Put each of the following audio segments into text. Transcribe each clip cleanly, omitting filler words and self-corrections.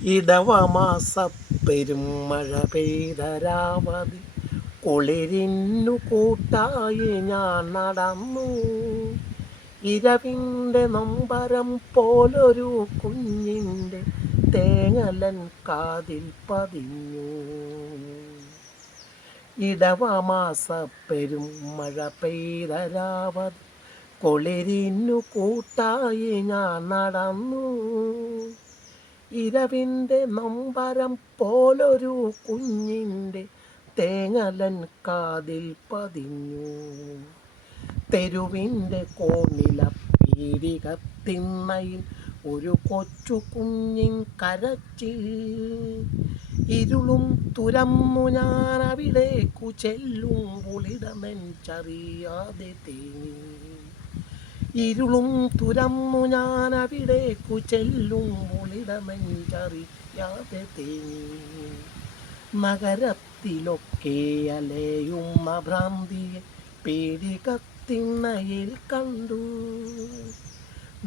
ഇടവമാസ പെരുമഴ പെയ്തരാവതി കുളിരിന്നു കൂട്ടായി ഞാൻ നടന്നു. ഇരവിൻ്റെ നൊമ്പരം പോലൊരു കുഞ്ഞിൻ്റെ തേങ്ങലൻ കാതിൽ പതിഞ്ഞു. ഇടവമാസ പെരുമഴ പെയ്തരാവതി കുളിരിന്നു കൂട്ടായി ഞാൻ നടന്നു. ഇരവിൻ്റെ നൊമ്പരം പോലൊരു കുഞ്ഞിൻ്റെ തേങ്ങലൻ കാതിൽ പതിഞ്ഞു. തെരുവിൻ്റെ കോണില പീടികത്തിണ്ണയിൽ ഒരു കൊച്ചു കുഞ്ഞിൻ കരച്ചിൽ. ഇരുളും തുരന്നു ഞാൻ അവിടേക്കു ചെല്ലുമ്പോളിടനെഞ്ചറിയാതെ തേങ്ങി. ഇരുളും തുരന്നു ഞാൻ അവിടേക്കു ചെല്ലുമ്പോളിടനെഞ്ചറിയാതെ തേങ്ങി. നഗരത്തിലൊക്കെ അലയുന്ന ഭ്രാന്തിയെ പീടികത്തിണ്ണയിൽ കണ്ടു.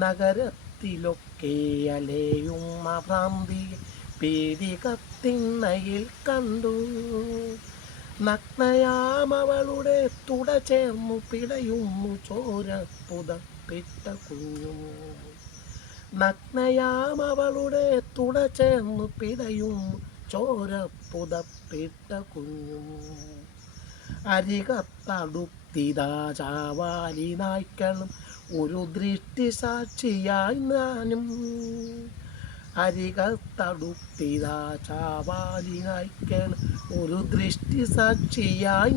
നഗരത്തിലൊക്കെ അലയുന്ന ഭ്രാന്തിയെ പീടികത്തിണ്ണയിൽ കണ്ടു. നഗ്നയാമവളുടെ തുട ചേർന്നു പിടയുന്നു ചോരപ്പുതപ്പിട്ട കുഞ്ഞു. നഗ്നയാമവളുടെ തുട ചേർന്നു പിടയുന്നു ചോരപ്പുതപ്പിട്ട കുഞ്ഞു. അരികത്തടുത്തിതാ ചാവാലി നായ്ക്കളും ഒരു ദൃഷ്ടി സാക്ഷിയായി ഞാനും. അരികത്തടുത്തിതാ ചാവാലി നായ്ക്കളും ഒരു ദൃഷ്ടി സാക്ഷിയായി